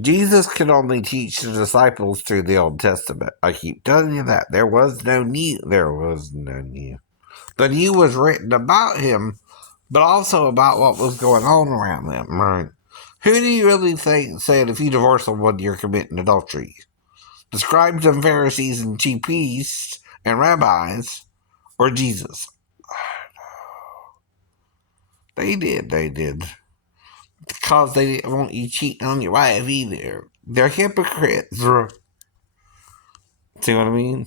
Jesus could only teach the disciples through the Old Testament. I keep telling you that. There was no new. There was no new. The new was written about him, but also about what was going on around them, right? Who do you really think said if you divorce someone, you're committing adultery? The scribes and Pharisees and chief priests and rabbis, or Jesus? They did. Because they didn't want you cheating on your wife either. They're hypocrites. See what I mean?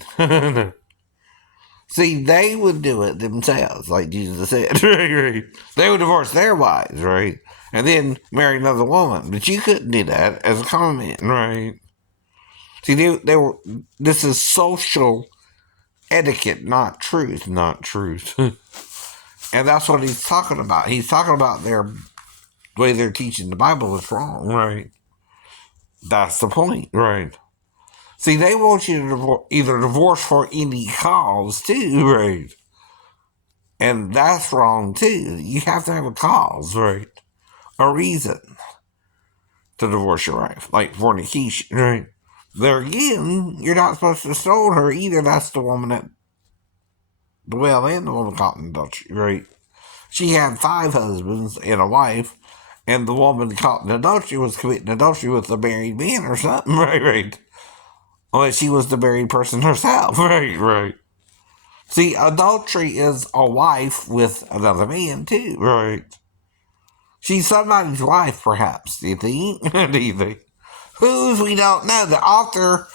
See, they would do it themselves, like Jesus said. Right. They would divorce their wives, right? And then marry another woman. But you couldn't do that as a comment, right? See, they were. This is social etiquette, not truth, not truth. And that's what he's talking about. He's talking about their way they're teaching the Bible is wrong, right? That's the point, right? See, they want you to either divorce for any cause, too, right? And that's wrong, too. You have to have a cause, right? A reason to divorce your wife, like fornication, right? There again, you're not supposed to stone her either. That's the woman that, well, and the woman caught in adultery, right? She had 5 husbands and a wife, and the woman caught in adultery was committing adultery with a married man or something, right? Well, she was the married person herself, right. See, adultery is a wife with another man, too, right? She's somebody's wife, perhaps, do you think? Do you think? Whose, we don't know. The author,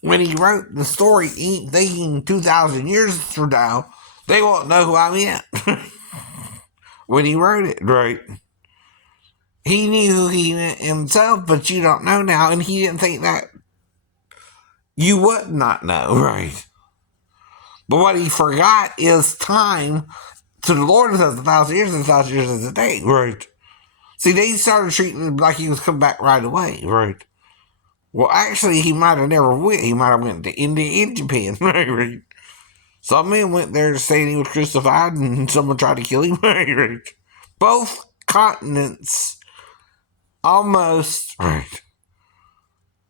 when he wrote the story, thinking 2,000 years from now, they won't know who I meant. When he wrote it, right? He knew who he meant himself, but you don't know now, and he didn't think that you would not know, right? But what he forgot is time. To the Lord is 1,000 years, and 1,000 years is a day, right? See, they started treating him like he was coming back right away, right? Well, actually, he might have never went. He might have went to India and Japan, right? Some men went there saying he was crucified, and someone tried to kill him, right? Both continents almost, right,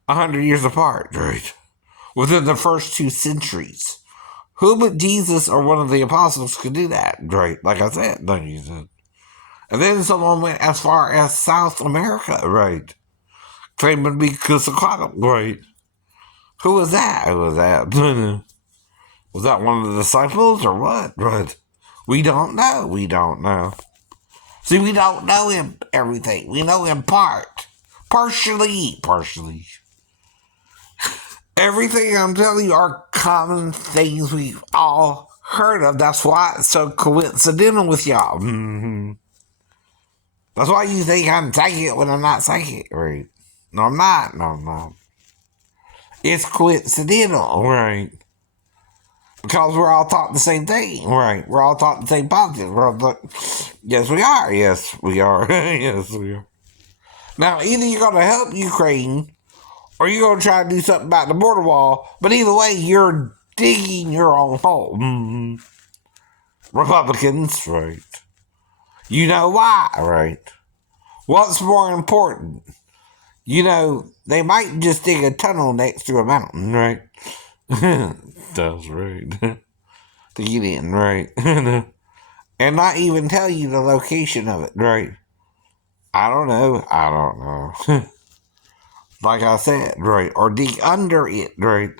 100 years apart, right? Within the first 2 centuries. Who but Jesus or one of the apostles could do that, right? Like I said, like you said. And then someone went as far as South America, right? Claiming to be Quetzalcoatl, right? Who was that? Who was that? Was that one of the disciples or what? Right? We don't know. We don't know. See, we don't know him everything. We know in part. Partially. Everything I'm telling you are common things we've all heard of. That's why it's so coincidental with y'all. Mm-hmm. That's why you think I'm psychic when I'm not psychic, right? No, I'm not. No. It's coincidental, right? Because we're all taught the same thing, right? We're all taught the same positive. Yes, we are. Yes, we are. Yes, we are. Now, either you're going to help Ukraine or you're going to try to do something about the border wall, but either way, you're digging your own hole. Mm-hmm. Republicans, right? You know why, right? What's more important? You know, they might just dig a tunnel next to a mountain, right? That's right. To get in, right? And not even tell you the location of it, right? I don't know. Like I said, right? Or dig under it, right?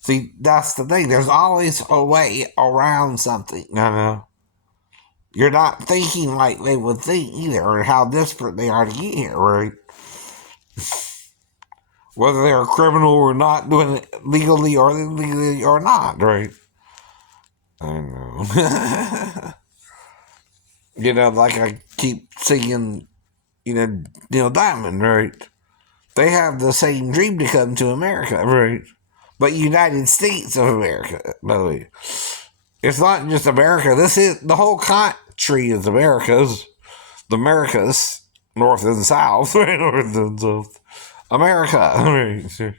See, that's the thing. There's always a way around something, you know? You're not thinking like they would think either, or how desperate they are to get here, right? Whether they're a criminal or not, doing it legally or illegally or not, right? I know. You know, like I keep singing, you know, Neil Diamond, right? They have the same dream to come to America, right? But United States of America, by the way. It's not just America. This is, the whole country is America's. The Americas, North and South, right? North and South. America, right?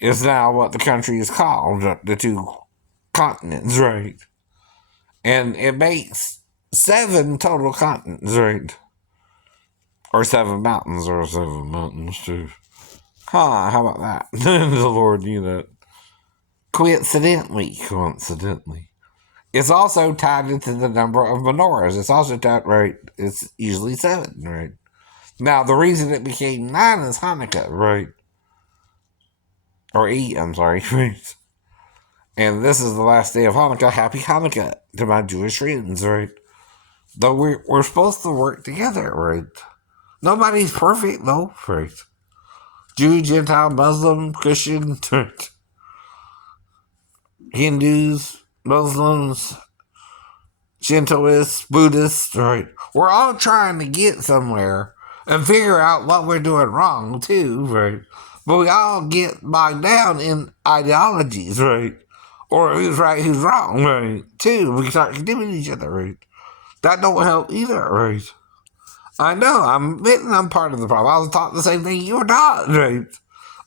Is now what the country is called, the 2 continents, right? And it makes 7 total continents, right? Or 7 mountains, or 7 mountains, too. Huh, how about that? The Lord knew that. Coincidentally. It's also tied into the number of menorahs. It's also tied, right? It's usually 7, right? Now, the reason it became 9 is Hanukkah, right? Or 8, I'm sorry. And this is the last day of Hanukkah. Happy Hanukkah to my Jewish friends, right? Though we're supposed to work together, right? Nobody's perfect, though, right? Jew, Gentile, Muslim, Christian, Hindus, Muslims, Shintoists, Buddhists, right? We're all trying to get somewhere and figure out what we're doing wrong, too, right? But we all get bogged down in ideologies, right? Or who's right, who's wrong, right? Too. We start condemning each other, right? That don't help either, right? I know, I'm admitting I'm part of the problem. I was taught the same thing you were taught, right?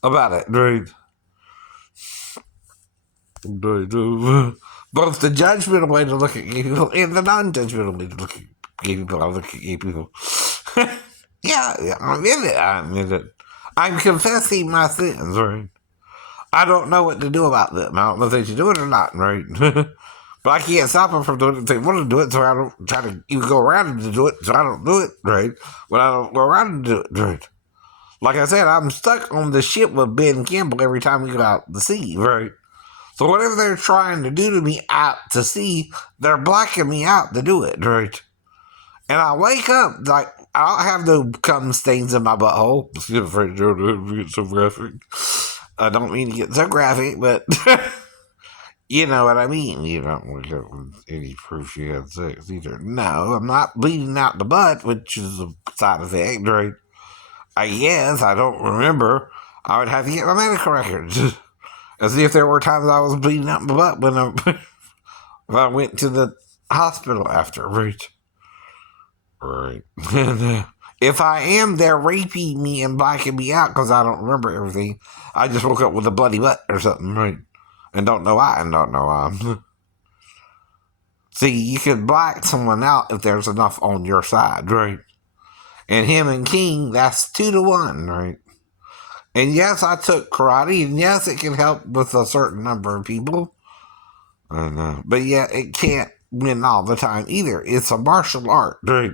About it, right? Both the judgmental way to look at gay people and the non-judgmental way to look at gay people. I look at gay people. yeah, I admit it. I'm confessing my sins, right? I don't know what to do about them. I don't know if they should do it or not, right? But I can't stop them from doing it. They want to do it, so I don't try to even go around them to do it, so I don't do it, right? When I don't go around to do it, right? Like I said, I'm stuck on the ship with Ben Campbell every time we go out to sea, right? So whatever they're trying to do to me out to sea, they're blacking me out to do it, right? And I wake up, like, I don't have no cum stains in my butthole. I'm afraid to get so graphic. I don't mean to get so graphic, but you know what I mean. You don't wake up with any proof you had sex either. No, I'm not bleeding out the butt, which is a side effect, right? I guess, I don't remember. I would have to get my medical records. As if there were times I was bleeding out my butt when I went to the hospital after, right? Right. If I am, they're raping me and blacking me out because I don't remember everything. I just woke up with a bloody butt or something, right? And don't know why. See, you can black someone out if there's enough on your side, right? And him and King, that's 2-1, right? And yes, I took karate, and yes, it can help with a certain number of people. But yeah, it can't win all the time either. It's a martial art, right?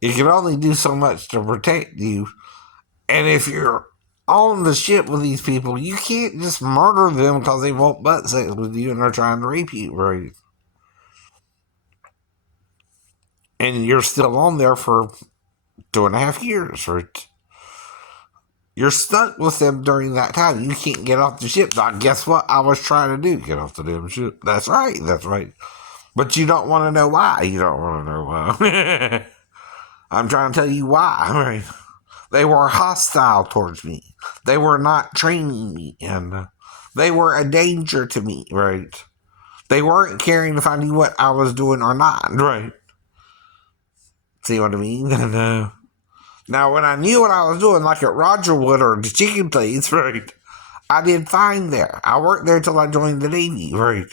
It can only do so much to protect you. And if you're on the ship with these people, you can't just murder them because they won't butt sex with you and they're trying to rape you, right? And you're still on there for 2.5 years, right? You're stuck with them during that time. You can't get off the ship. Now, guess what I was trying to do? Get off the damn ship. That's right. But you don't want to know why. You don't want to know why. I'm trying to tell you why, right? They were hostile towards me. They were not training me, and they were a danger to me, right? They weren't caring if I knew what I was doing or not, right? See what I mean? No. Now, when I knew what I was doing, like at Rogerwood or the chicken place, right, I did fine there. I worked there till I joined the Navy, right?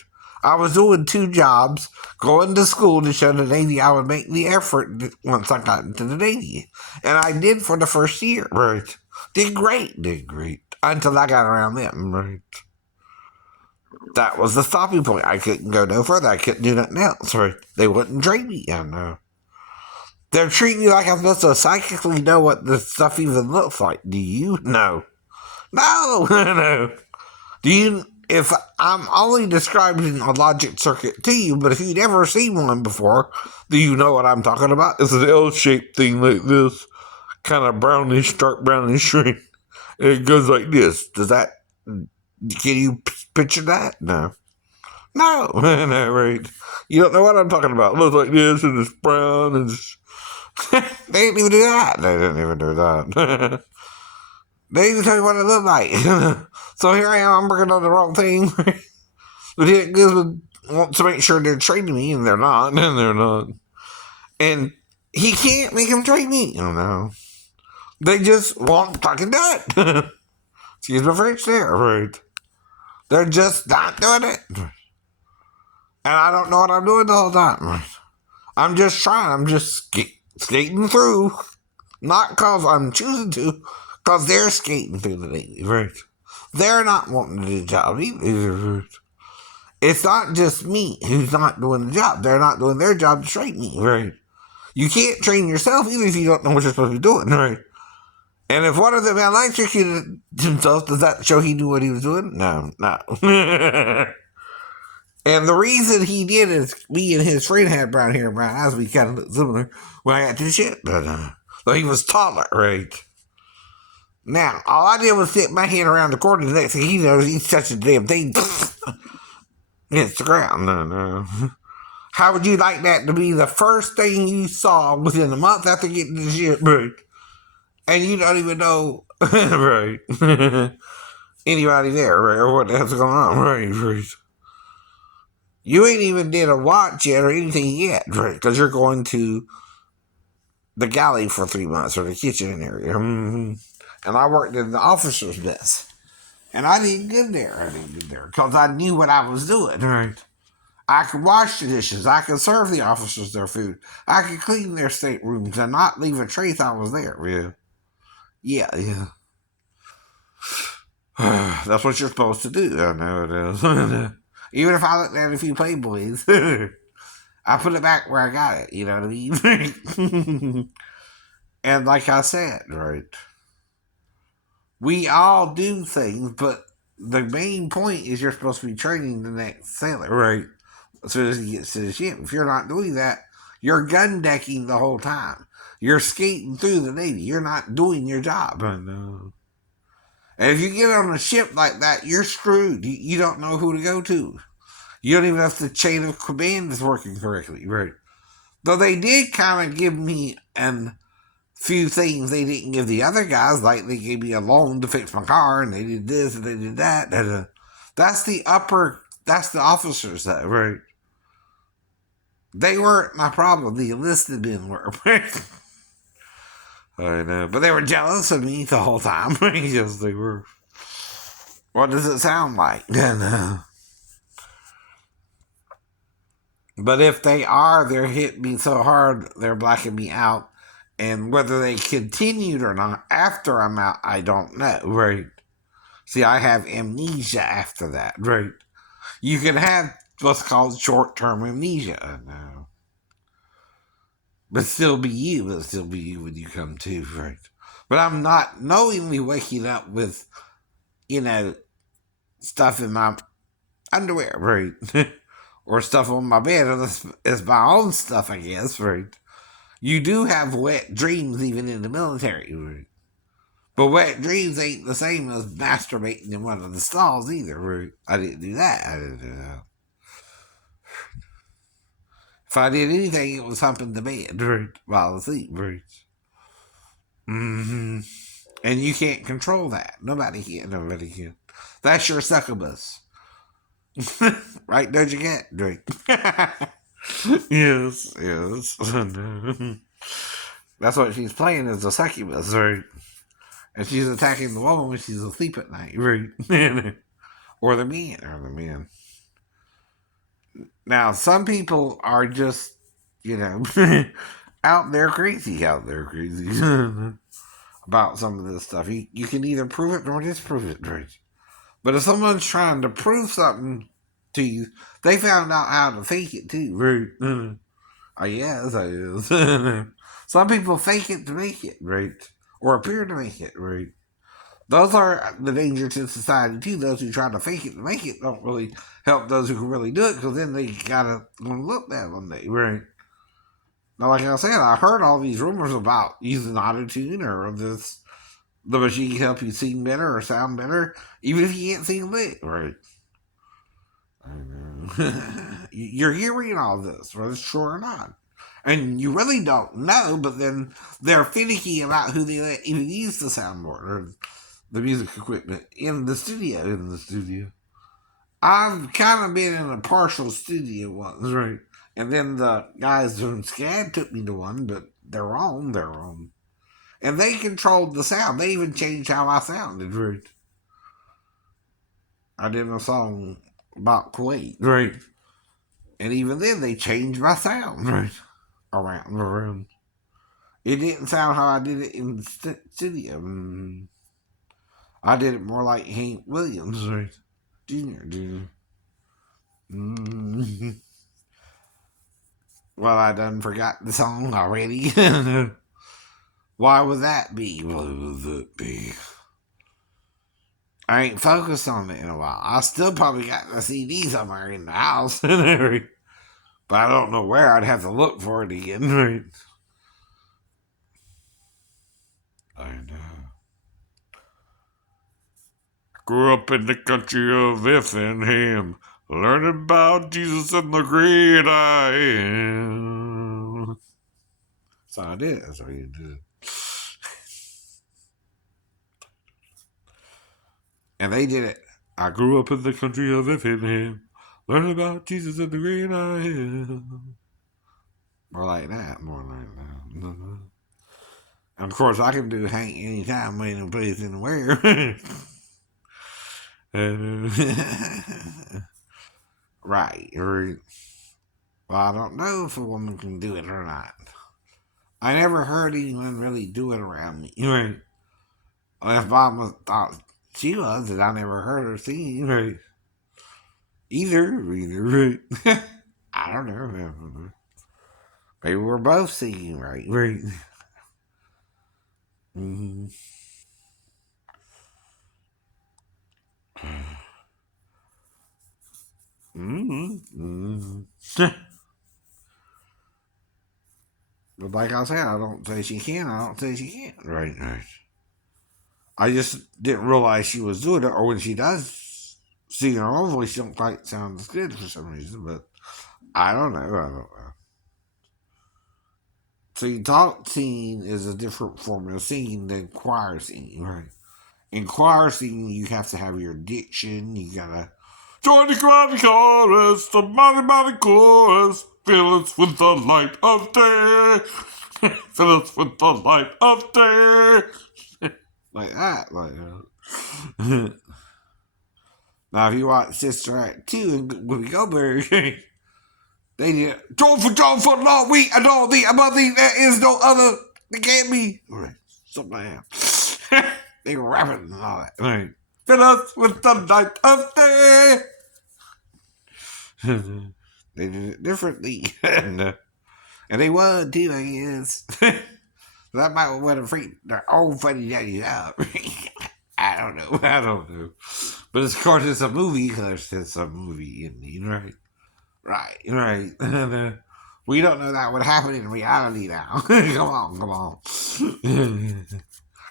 I was doing 2 jobs, going to school to show the Navy I would make the effort once I got into the Navy. And I did for the first year, right? Did great. Until I got around them, right? That was the stopping point. I couldn't go no further. I couldn't do nothing else, right? They wouldn't train me, I know. They're treating me like I'm supposed to psychically know what the stuff even looks like. Do you? No. No. Do you? If I'm only describing a logic circuit to you, but if you've never seen one before, do you know what I'm talking about? It's an L-shaped thing like this, kind of brownish, dark brownish, right? And it goes like this. Does that? Can you picture that? No. No, right? You don't know what I'm talking about. It looks like this, and it's brown, and it's... They didn't even do that. They didn't even do that. They didn't even tell me what it looked like. So here I am, I'm working on the wrong thing. Lieutenant Guzman wants to make sure they're training me, and they're not. And they're not. And he can't make them train me. Oh, no. They just won't fucking do it. Excuse my French there, right? They're just not doing it. And I don't know what I'm doing the whole time. I'm just trying. I'm just skating through. Not because I'm choosing to, because they're skating through the Navy, right? They're not wanting to do the job either, right? It's not just me who's not doing the job. They're not doing their job to train me, right? You can't train yourself even if you don't know what you're supposed to be doing, right? And if one of them electrocuted himself, does that show he knew what he was doing? No, no. And the reason he did is me and his friend had brown hair and brown eyes. We kind of looked similar when I got to the ship, but he was taller, right? Now, all I did was stick my hand around the corner. The next thing he knows, he's touching the damn thing. Hits the ground. No. How would you like that to be the first thing you saw within a month after getting the ship, right? And you don't even know, right? Anybody there, right? Or what the hell's going on, right? You ain't even did a watch yet or anything yet, right? Because you're going to the galley for 3 months or the kitchen area. Mm-hmm. And I worked in the officer's mess. And I did good there. Because I knew what I was doing, right? I could wash the dishes. I could serve the officers their food. I could clean their staterooms and not leave a trace I was there, yeah. That's what you're supposed to do. I know it is. Even if I looked at a few Playboys, I put it back where I got it. You know what I mean? And like I said, right, we all do things, but the main point is you're supposed to be training the next sailor, right? As soon as he gets to the ship. If you're not doing that, you're gun decking the whole time. You're skating through the Navy. You're not doing your job. I know. And if you get on a ship like that, you're screwed. You don't know who to go to. You don't even know if the chain of command is working correctly, right? Though they did kind of give me a few things they didn't give the other guys, like they gave me a loan to fix my car, and they did this and they did that. That's the officers, right? They weren't my problem. The enlisted men were. I know, but they were jealous of me the whole time. Yes, they were. What does it sound like? But if they are, they're hitting me so hard, they're blacking me out. And whether they continued or not after I'm out, I don't know, right? See, I have amnesia after that, right? You can have what's called short-term amnesia, no. But still be you, when you come to, right? But I'm not knowingly waking up with, stuff in my underwear, right? Or stuff on my bed. It's my own stuff, I guess, right? You do have wet dreams even in the military, right? But wet dreams ain't the same as masturbating in one of the stalls either, right? I didn't do that. If I did anything, it was humping the bed, right? While asleep, right? Mm-hmm. And you can't control that. Nobody can. That's your succubus. Right, don't you get, Drake? Yes. That's what she's playing as a succubus, right? And she's attacking the woman when she's asleep at night, right? Or the man. Now, some people are just, out there crazy about some of this stuff. You can either prove it or disprove it, right? But if someone's trying to prove something to you, they found out how to fake it too, right? I guess I is. Some people fake it to make it, right? Or appear to make it, right? Those are the danger to society too. Those who try to fake it to make it don't really help those who can really do it, because then they gotta look bad one day, right? Now, like I said, I heard all these rumors about using autotune or the machine can help you sing better or sound better, even if you can't sing a lick, right? I know. You're hearing all this, whether it's true or not. And you really don't know, but then they're finicky about who they even use the soundboard or the music equipment in the studio. I've kind of been in a partial studio once, right? And then the guys from SCAD took me to one, but they're wrong. And they controlled the sound. They even changed how I sounded, right? I did a song about Kuwait, right? And even then, they changed my sound, right? Around the room. It didn't sound how I did it in the studio. I did it more like Hank Williams, right? Jr. Dude. Well, I done forgot the song already. Why would that be? Why would that be? I ain't focused on it in a while. I still probably got the CD somewhere in the house. But I don't know where. I'd have to look for it again. Right? I know. Grew up in the country of Effingham, learning about Jesus and the great I am. That's all I did. That's all you did. And they did it. I grew up in the country of Effingham, learning about Jesus and the great I am. More like that. More like that. And of course, I can do Hank anytime, any place, anywhere. Right. Well, I don't know if a woman can do it or not. I never heard anyone really do it around me. Right. Well, if Mama thought she was, and I never heard her sing. Right. Either. Right. I don't know. Maybe we're both singing right. Right. Mm-hmm. Mm-hmm. But like I said, I don't say she can. I don't say she can't. Right. I just didn't realize she was doing it, or when she does sing her own voice, she don't quite sound as good for some reason. But I don't know. See, talk singing is a different form of singing than choir singing, right? In choir singing, you have to have your diction. You gotta join the mighty chorus, the mighty chorus. Fill us with the light of day. Fill us with the light of day. Like that, Now, if you watch Sister Act 2 and Whoopi Goldberg, they did joyful, Lord, we adore thee, above thee, there is no other, there can't be. Right. Something like that. They were rapping and all that. Right. Fill us with the light of day. They did it differently. And they won too, I guess. That might have freaked their own funny daddies out. I don't know. But of course, it's a movie because it's a movie, right? Right. We don't know that would happen in reality now. Come on.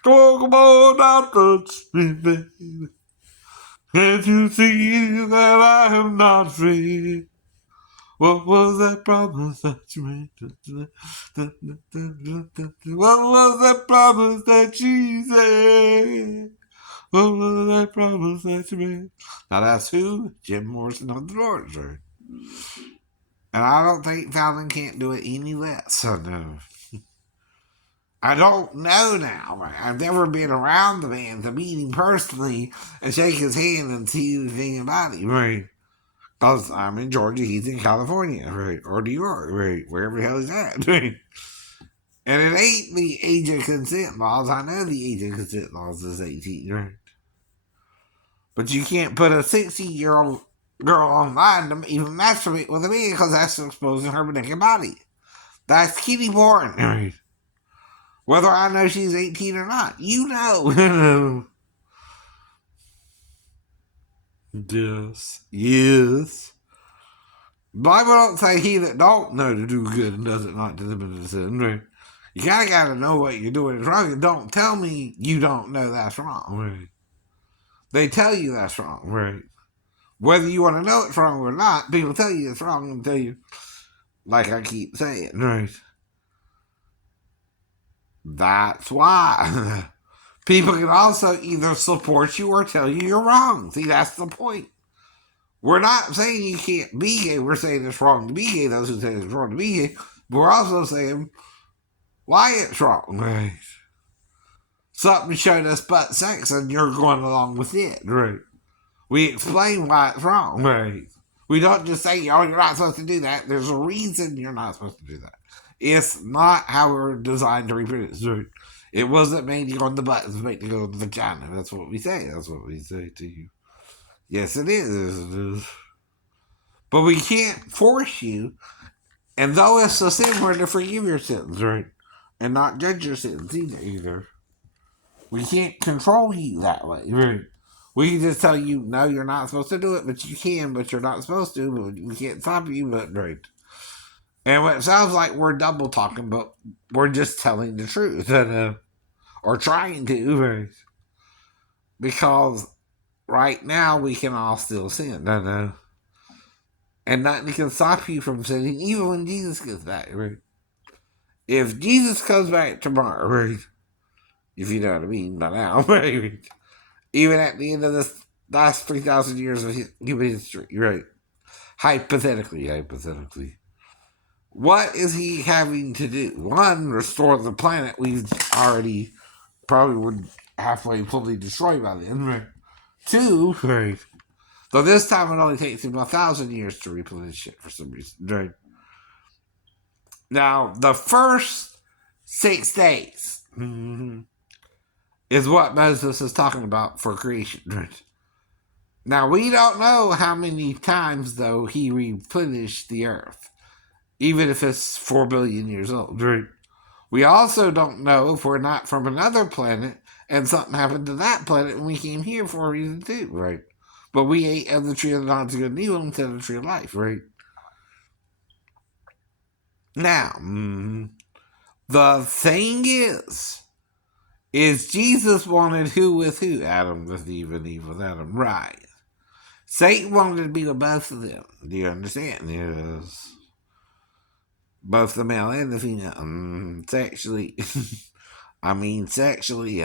Come on, down the street, baby. Can't you see that I am not free? What was that promise that you made? What was that promise that you said? What was that promise that you made? Now that's who? Jim Morrison on the Doors, right? And I don't think Fallon can't do it any less. So no. I don't know now. I've never been around the man to meet him personally and shake his hand and see anything about him, right? Because I'm in Georgia, he's in California, right? Or New York, right? Wherever the hell he's at, right? And it ain't the age of consent laws. I know the age of consent laws is 18, right? But you can't put a 60-year-old girl online to even masturbate with a man because that's exposing her naked body. That's kitty porn, right? Whether I know she's 18 or not, you know. Yes. Bible don't say he that don't know to do good and does it not to them to sin, right? You kinda gotta know what you're doing is wrong. Don't tell me you don't know that's wrong, right? They tell you that's wrong, right? Whether you want to know it's wrong or not, people tell you it's wrong and tell you, like I keep saying, right? That's why. People can also either support you or tell you you're wrong. See, that's the point. We're not saying you can't be gay. We're saying it's wrong to be gay. Those who say it's wrong to be gay. But we're also saying why it's wrong. Right. Something showed us butt sex and you're going along with it. Right. We explain why it's wrong. Right. We don't just say, oh, you're not supposed to do that. There's a reason you're not supposed to do that. It's not how we're designed to reproduce. Right? It wasn't made to go on the butt. It was made to go on the vagina. That's what we say. That's what we say to you. Yes, it is. It is. But we can't force you. And though it's a sin, we're to forgive your sins, right? And not judge your sins either. We can't control you that way, right? We can just tell you, no, you're not supposed to do it, but you can, but you're not supposed to. But we can't stop you, but right. And it sounds like we're double talking, but we're just telling the truth, or trying to, right? Because right now we can all still sin, and nothing can stop you from sinning, even when Jesus gets back, right? If Jesus comes back tomorrow, right? If you know what I mean by now, right? Even at the end of this last 3,000 years of human history, right? Hypothetically. What is he having to do? One, restore the planet we've already probably would halfway fully destroy by then, right? Two, right? So this time it only takes him 1,000 years to replenish it for some reason, right? Now, the first 6 days is what Moses is talking about for creation, right? Now, we don't know how many times, though, he replenished the earth, even if it's 4 billion years old, right? We also don't know if we're not from another planet and something happened to that planet when we came here for a reason, too, right? But we ate of the tree of the knowledge of good and evil instead of the tree of life, right? Now, the thing is Jesus wanted who with who? Adam with Eve and Eve with Adam, right? Satan wanted to be with both of them. Do you understand? Yes. Both the male and the female. Sexually. Sexually.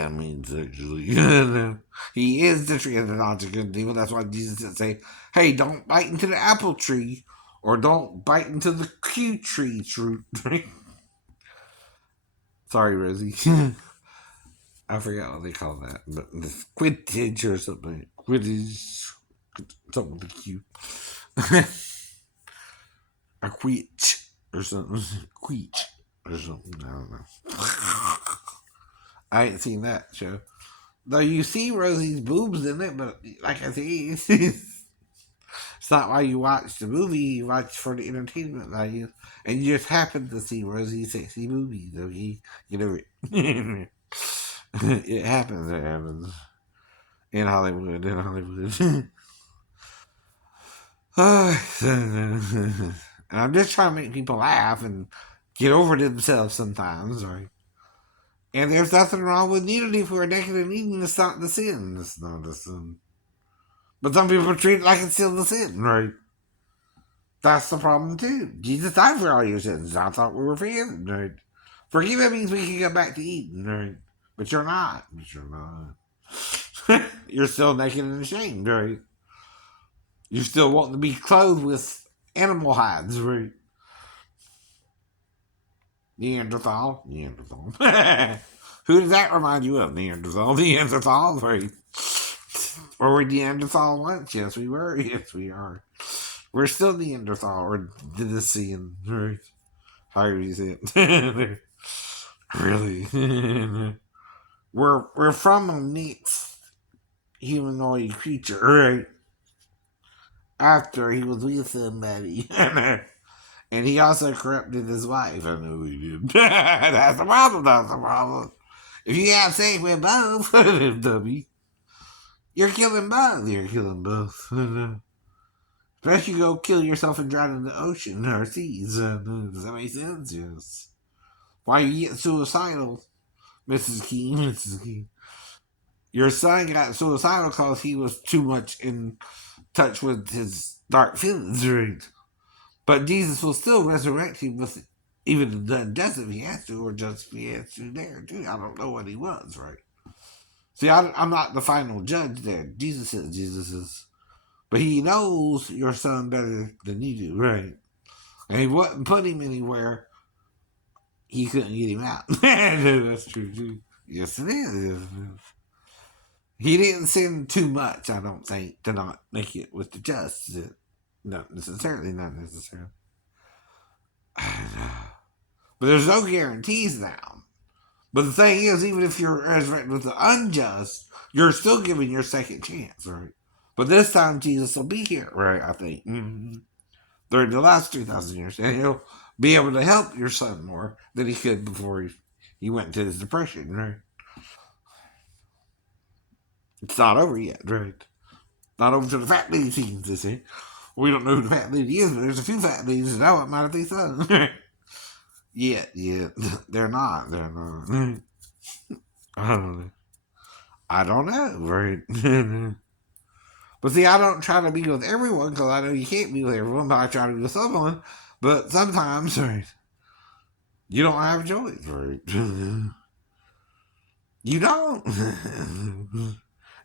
He is the tree of the knowledge of good and evil. That's why Jesus did say, hey, don't bite into the apple tree or don't bite into the Q tree fruit. Sorry, Rosie. I forgot what they call that. But Quidditch or something. Quidditch. Something with the Q. A quitch or something. Queech or something. I don't know. I ain't seen that show. Though you see Rosie's boobs in it, but like I say, it's not why you watch the movie. You watch for the entertainment value, and you just happen to see Rosie's sexy movies. Okay, you know it. It happens. It happens in Hollywood. And I'm just trying to make people laugh and get over themselves sometimes, right? And there's nothing wrong with nudity for a decadent eating. It's not the sin. It's not the sin. But some people treat it like it's still the sin, right? That's the problem too. Jesus died for all your sins. I thought we were forgiven, right? Forgiven means we can go back to eating, right? But you're not. You're still naked and ashamed, right? You still want to be clothed with animal hides, right? Neanderthal. Who does that remind you of? Neanderthal, right? Were we Neanderthal once? Yes, we were. Yes, we are. We're still Neanderthal or Denizian, right? How do you say it? Really? we're from a mixed humanoid creature, right? After he was with somebody. And he also corrupted his wife. I know he did. That's the problem. If you have sex with both, dummy, you're killing both. Especially go kill yourself and drown in the ocean or seas. Does that make sense? Yes. Why you get suicidal, Mrs. King? Your son got suicidal because he was too much in touch with his dark feelings, right? But Jesus will still resurrect him with even the death if he has to, or just if he has to there too. I don't know what he was, right? See, I'm not the final judge there. Jesus is. But he knows your son better than you do, right? And he wouldn't put him anywhere he couldn't get him out. That's true, too. Yes, it is. He didn't sin too much, I don't think, to not make it with the just. Not necessarily. But there's no guarantees now. But the thing is, even if you're resurrected with the unjust, you're still given your second chance, right? But this time Jesus will be here, right? I think during the last 2,000 years, and he'll be able to help your son more than he could before he went into his depression, right? It's not over yet, right? Not over to the fat lady scenes, you see. We don't know who the fat lady is, but there's a few fat ladies that know it might be son. Yeah, they're not. They're not. I don't know. I don't know, right? But see, I don't try to be with everyone because I know you can't be with everyone, but I try to be with someone. But sometimes, right, you don't have a choice, right? You don't.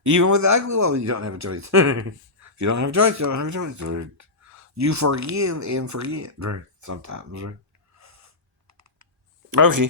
Even with the ugly woman, you don't have a choice. If you don't have a choice, you don't have a choice, right? You forgive and forget, right? Sometimes, right? Okay.